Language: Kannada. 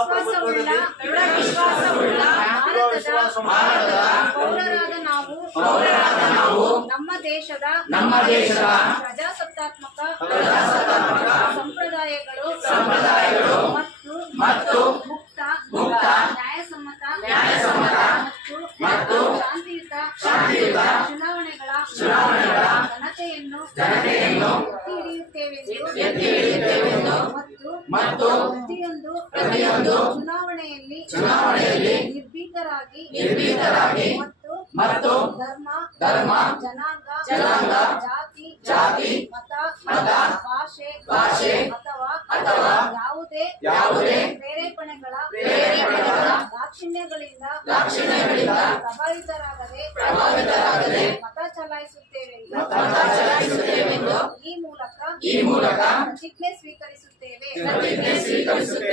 ಪ್ರಜಾಪ್ರಭುತ್ವದಲ್ಲಿ ಭಾರತದ ಪೌರರಾದ ನಾವು ನಮ್ಮ ದೇಶದ ಪ್ರಜಾಸತ್ತಾತ್ಮಕ ಸಂಪ್ರದಾಯಗಳು ಮತ್ತು ಮುಕ್ತ ನ್ಯಾಯಸಮ್ಮತ ಮತ್ತು ಶಾಂತಿಯುತ ಚುನಾವಣೆಗಳ ಘನತೆಯನ್ನು ಎತ್ತಿ ಹಿಡಿಯುತ್ತೇವೆಂದು ಮತ್ತು ಪ್ರತಿಯೊಂದು ಚುನಾವಣೆಯಲ್ಲಿ ನಿರ್ಭೀತರಾಗಿ ಮತ್ತು ಧರ್ಮ ಜನಾಂಗ ಜಾತಿ ಮತ ಭಾಷೆ ಅಥವಾ ಯಾವುದೇ ಪ್ರೇರೇಪಣೆಗಳ ದಾಕ್ಷಿಣ್ಯಗಳಿಂದ ಪ್ರಭಾವಿತರಾಗದೆ ಮತ ಚಲಾಯಿಸುತ್ತೇವೆಂದು ಈ ಮೂಲಕ ಪ್ರತಿಜ್ಞೆ ಸ್ವೀಕರಿಸುತ್ತೇವೆ.